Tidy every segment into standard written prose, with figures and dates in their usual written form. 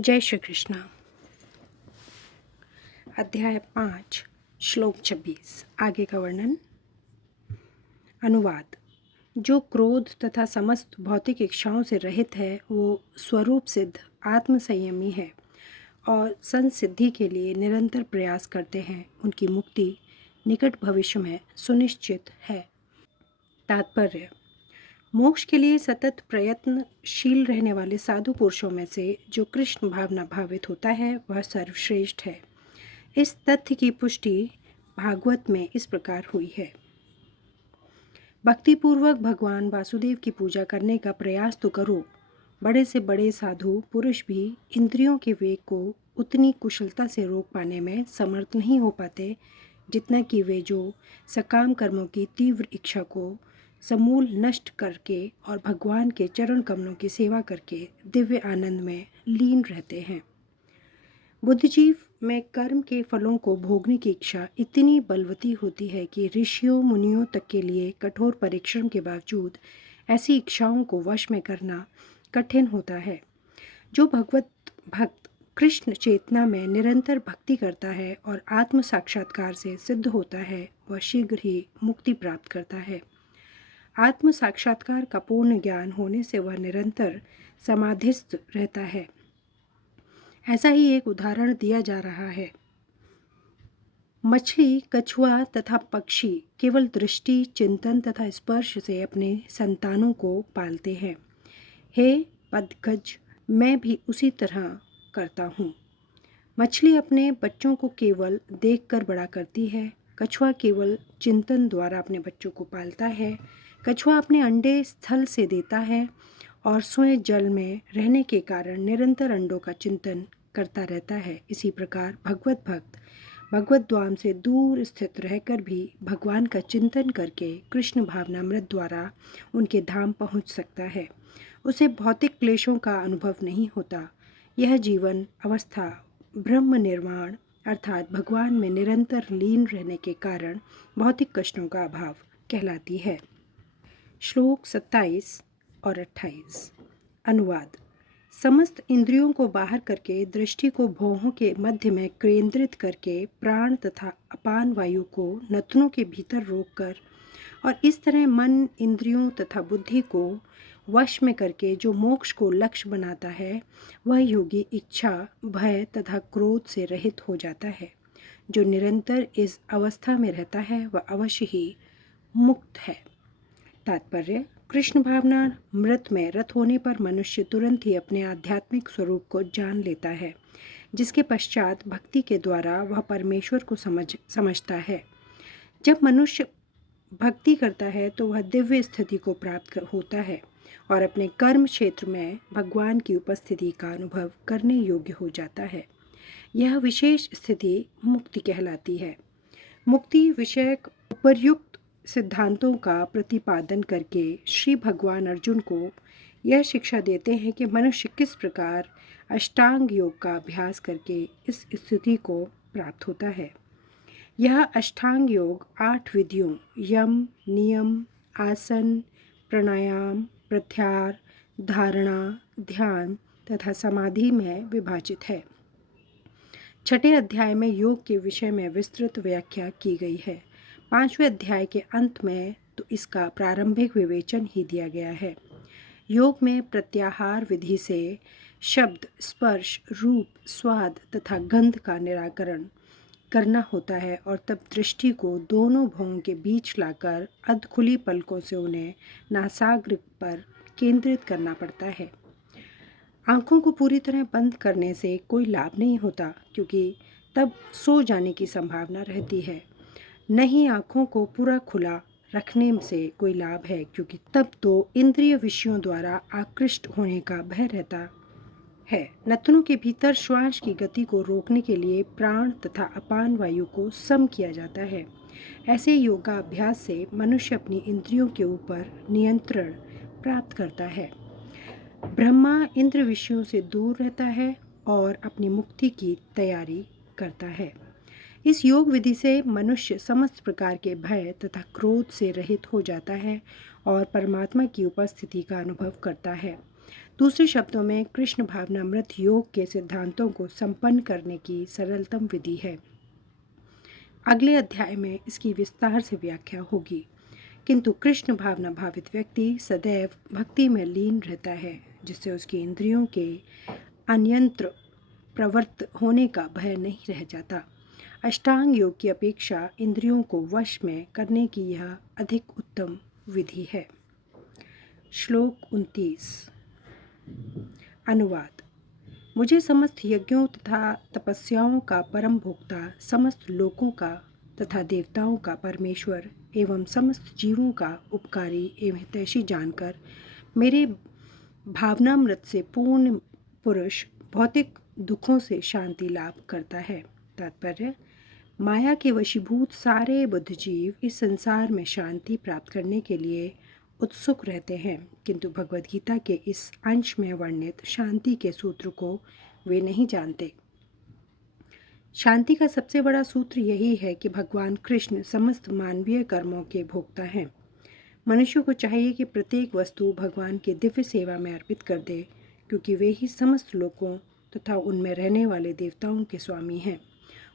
जय श्री कृष्ण। अध्याय 5 श्लोक 26। आगे का वर्णन। अनुवाद। जो क्रोध तथा समस्त भौतिक इच्छाओं से रहित है वो स्वरूप सिद्ध आत्मसंयमी है और संसिद्धि के लिए निरंतर प्रयास करते हैं। उनकी मुक्ति निकट भविष्य में सुनिश्चित है। तात्पर्य। मोक्ष के लिए सतत प्रयत्नशील रहने वाले साधु पुरुषों में से जो कृष्ण भावना भावित होता है वह सर्वश्रेष्ठ है। इस तथ्य की पुष्टि भागवत में इस प्रकार हुई है। भक्तिपूर्वक भगवान वासुदेव की पूजा करने का प्रयास तो करो। बड़े से बड़े साधु पुरुष भी इंद्रियों के वेग को उतनी कुशलता से रोक पाने में समर्थ नहीं हो पाते जितना कि वे जो सकाम कर्मों की तीव्र इच्छा को समूल नष्ट करके और भगवान के चरण कमलों की सेवा करके दिव्य आनंद में लीन रहते हैं। बुद्धिजीव में कर्म के फलों को भोगने की इच्छा इतनी बलवती होती है कि ऋषियों मुनियों तक के लिए कठोर परिश्रम के बावजूद ऐसी इच्छाओं को वश में करना कठिन होता है। जो भगवत भक्त कृष्ण चेतना में निरंतर भक्ति करता है और आत्म साक्षात्कार से सिद्ध होता है वह शीघ्र ही मुक्ति प्राप्त करता है। आत्म साक्षात्कार का पूर्ण ज्ञान होने से वह निरंतर समाधिस्थ रहता है। ऐसा ही एक उदाहरण दिया जा रहा है। मछली, कछुआ तथा पक्षी केवल दृष्टि, चिंतन तथा स्पर्श से अपने संतानों को पालते हैं। हे पदगज, मैं भी उसी तरह करता हूँ। मछली अपने बच्चों को केवल देखकर बड़ा करती है। कछुआ केवल चिंतन द्वारा अपने बच्चों को पालता है। कछुआ अपने अंडे स्थल से देता है और स्वयं जल में रहने के कारण निरंतर अंडों का चिंतन करता रहता है। इसी प्रकार भगवत भक्त भगवत द्वाम से दूर स्थित रहकर भी भगवान का चिंतन करके कृष्ण भावनामृत द्वारा उनके धाम पहुंच सकता है। उसे भौतिक क्लेशों का अनुभव नहीं होता। यह जीवन अवस्था ब्रह्म निर्वाण अर्थात भगवान में निरंतर लीन रहने के कारण भौतिक कष्टों का अभाव कहलाती है। श्लोक 27 और 28। अनुवाद। समस्त इंद्रियों को बाहर करके दृष्टि को भौहों के मध्य में केंद्रित करके प्राण तथा अपान वायु को नथनों के भीतर रोककर और इस तरह मन, इंद्रियों तथा बुद्धि को वश में करके जो मोक्ष को लक्ष्य बनाता है वह योगी इच्छा, भय तथा क्रोध से रहित हो जाता है। जो निरंतर इस अवस्था में रहता है वह अवश्य ही मुक्त है। तात्पर्य। कृष्ण भावना मृत में रत होने पर मनुष्य तुरंत ही अपने आध्यात्मिक स्वरूप को जान लेता है, जिसके पश्चात भक्ति के द्वारा वह परमेश्वर को समझता है। जब मनुष्य भक्ति करता है तो वह दिव्य स्थिति को प्राप्त होता है और अपने कर्म क्षेत्र में भगवान की उपस्थिति का अनुभव करने योग्य हो जाता है। यह विशेष स्थिति मुक्ति कहलाती है। मुक्ति विषयक उपर्युक्त सिद्धांतों का प्रतिपादन करके श्री भगवान अर्जुन को यह शिक्षा देते हैं कि मनुष्य किस प्रकार अष्टांग योग का अभ्यास करके इस स्थिति को प्राप्त होता है। यह अष्टांग योग 8 विधियों यम, नियम, आसन, प्राणायाम, प्रत्याहार, धारणा, ध्यान तथा समाधि में विभाजित है। छठे अध्याय में योग के विषय में विस्तृत व्याख्या की गई है। 5वें अध्याय के अंत में तो इसका प्रारंभिक विवेचन ही दिया गया है। योग में प्रत्याहार विधि से शब्द, स्पर्श, रूप, स्वाद तथा गंध का निराकरण करना होता है और तब दृष्टि को दोनों भौहों के बीच लाकर अधखुली पलकों से उन्हें नासाग्र पर केंद्रित करना पड़ता है। आँखों को पूरी तरह बंद करने से कोई लाभ नहीं होता क्योंकि तब सो जाने की संभावना रहती है। नहीं, आँखों को पूरा खुला रखने से कोई लाभ है क्योंकि तब तो इंद्रिय विषयों द्वारा आकृष्ट होने का भय रहता है। नथनों के भीतर श्वास की गति को रोकने के लिए प्राण तथा अपान वायु को सम किया जाता है। ऐसे योगाभ्यास से मनुष्य अपनी इंद्रियों के ऊपर नियंत्रण प्राप्त करता है। ब्रह्मा इंद्र विषयों से दूर रहता है और अपनी मुक्ति की तैयारी करता है। इस योग विधि से मनुष्य समस्त प्रकार के भय तथा क्रोध से रहित हो जाता है और परमात्मा की उपस्थिति का अनुभव करता है। दूसरे शब्दों में कृष्ण भावनामृत योग के सिद्धांतों को संपन्न करने की सरलतम विधि है। अगले अध्याय में इसकी विस्तार से व्याख्या होगी। किंतु कृष्ण भावना भावित व्यक्ति सदैव भक्ति में लीन रहता है, जिससे उसकी इंद्रियों के अन्यंत्र प्रवृत्त होने का भय नहीं रह जाता। अष्टांग योग की अपेक्षा इंद्रियों को वश में करने की यह अधिक उत्तम विधि है। श्लोक 29। अनुवाद। मुझे समस्त यज्ञों तथा तपस्याओं का परम भोक्ता, समस्त लोकों का तथा देवताओं का परमेश्वर एवं समस्त जीवों का उपकारी एवं हितैषी जानकर मेरे भावनामृत से पूर्ण पुरुष भौतिक दुखों से शांति लाभ करता है। तात्पर्य: माया के वशीभूत सारे बुद्ध जीव इस संसार में शांति प्राप्त करने के लिए उत्सुक रहते हैं, किंतु भगवद गीता के इस अंश में वर्णित शांति के सूत्र को वे नहीं जानते। शांति का सबसे बड़ा सूत्र यही है कि भगवान कृष्ण समस्त मानवीय कर्मों के भोक्ता हैं। मनुष्य को चाहिए कि प्रत्येक वस्तु भगवान की दिव्य सेवा में अर्पित कर दे, क्योंकि वे ही समस्त लोकों तथा उनमें रहने वाले देवताओं के स्वामी हैं।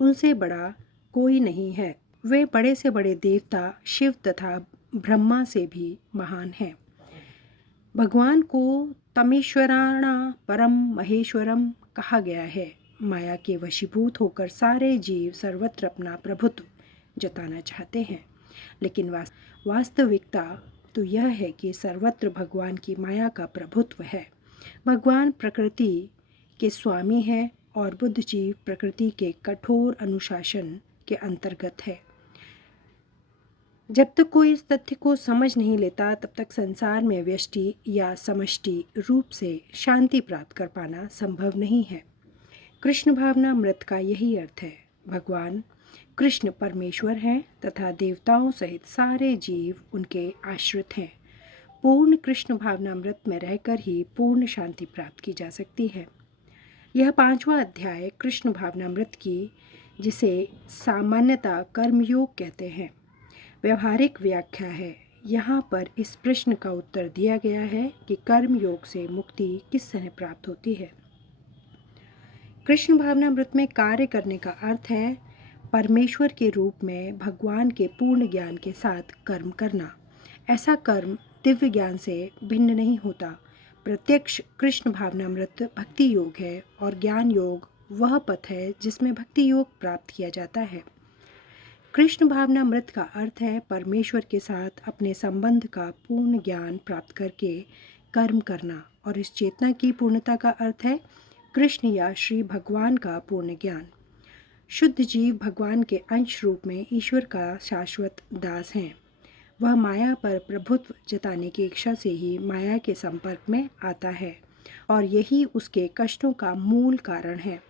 उनसे बड़ा कोई नहीं है। वे बड़े से बड़े देवता शिव तथा ब्रह्मा से भी महान हैं। भगवान को तमेश्वराणा परम महेश्वरम कहा गया है। माया के वशीभूत होकर सारे जीव सर्वत्र अपना प्रभुत्व जताना चाहते हैं, लेकिन वास्तविकता तो यह है कि सर्वत्र भगवान की माया का प्रभुत्व है। भगवान प्रकृति के स्वामी है और बुद्ध जीव प्रकृति के कठोर अनुशासन के अंतर्गत है। जब तक कोई इस तथ्य को समझ नहीं लेता, तब तक संसार में व्यष्टि या समष्टि रूप से शांति प्राप्त कर पाना संभव नहीं है। कृष्ण भावनामृत का यही अर्थ है। भगवान कृष्ण परमेश्वर हैं तथा देवताओं सहित सारे जीव उनके आश्रित हैं। पूर्ण कृष्ण भावनामृत में रहकर ही पूर्ण शांति प्राप्त की जा सकती है। यह 5वां अध्याय कृष्ण भावनामृत की, जिसे सामान्यतः कर्मयोग कहते हैं, व्यवहारिक व्याख्या है। यहाँ पर इस प्रश्न का उत्तर दिया गया है कि कर्म योग से मुक्ति किस तरह प्राप्त होती है। कृष्ण भावनामृत में कार्य करने का अर्थ है परमेश्वर के रूप में भगवान के पूर्ण ज्ञान के साथ कर्म करना। ऐसा कर्म दिव्य ज्ञान से भिन्न नहीं होता। प्रत्यक्ष कृष्ण भावनामृत भक्ति योग है और ज्ञान योग वह पथ है जिसमें भक्ति योग प्राप्त किया जाता है। कृष्ण भावनामृत का अर्थ है परमेश्वर के साथ अपने संबंध का पूर्ण ज्ञान प्राप्त करके कर्म करना, और इस चेतना की पूर्णता का अर्थ है कृष्ण या श्री भगवान का पूर्ण ज्ञान। शुद्ध जीव भगवान के अंश रूप में ईश्वर का शाश्वत दास हैं। वह माया पर प्रभुत्व जताने की इच्छा से ही माया के संपर्क में आता है, और यही उसके कष्टों का मूल कारण है।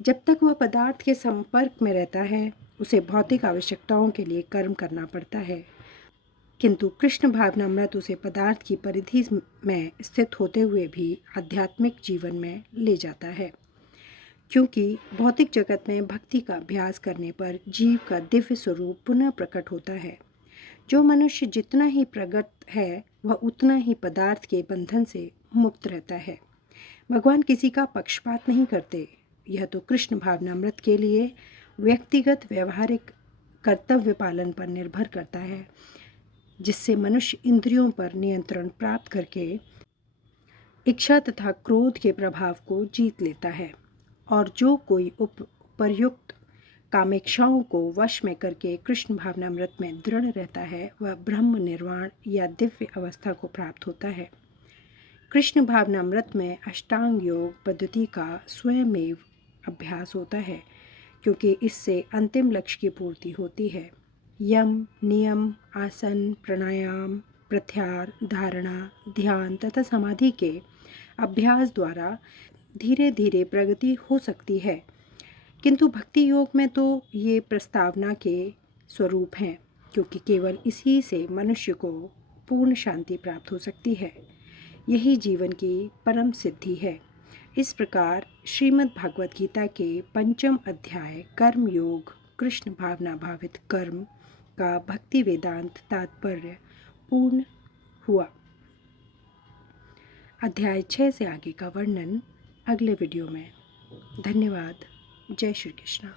जब तक वह पदार्थ के संपर्क में रहता है, उसे भौतिक आवश्यकताओं के लिए कर्म करना पड़ता है, किंतु कृष्ण भावनामृत उसे पदार्थ की परिधि में स्थित होते हुए भी आध्यात्मिक जीवन में ले जाता है। क्योंकि भौतिक जगत में भक्ति का अभ्यास करने पर जीव का दिव्य स्वरूप पुनः प्रकट होता है। जो मनुष्य जितना ही प्रगत है, वह उतना ही पदार्थ के बंधन से मुक्त रहता है। भगवान किसी का पक्षपात नहीं करते। यह तो कृष्ण भावनामृत के लिए व्यक्तिगत व्यवहारिक कर्तव्य पालन पर निर्भर करता है, जिससे मनुष्य इंद्रियों पर नियंत्रण प्राप्त करके इच्छा तथा क्रोध के प्रभाव को जीत लेता है। और जो कोई उपर्युक्त कामेक्षाओं को वश में करके कृष्ण भावनामृत में दृढ़ रहता है, वह ब्रह्म निर्वाण या दिव्य अवस्था को प्राप्त होता है। कृष्ण भावनामृत में अष्टांग योग पद्धति का स्वयमेव अभ्यास होता है, क्योंकि इससे अंतिम लक्ष्य की पूर्ति होती है। यम, नियम, आसन, प्राणायाम, प्रत्याहार, धारणा, ध्यान तथा समाधि के अभ्यास द्वारा धीरे धीरे प्रगति हो सकती है, किंतु भक्ति योग में तो ये प्रस्तावना के स्वरूप हैं, क्योंकि केवल इसी से मनुष्य को पूर्ण शांति प्राप्त हो सकती है। यही जीवन की परम सिद्धि है। इस प्रकार श्रीमद् भागवत गीता के 5वां अध्याय कर्म योग कृष्ण भावना भावित कर्म का भक्ति वेदांत तात्पर्य पूर्ण हुआ। अध्याय 6 से आगे का वर्णन अगले वीडियो में। धन्यवाद। जय श्री कृष्ण।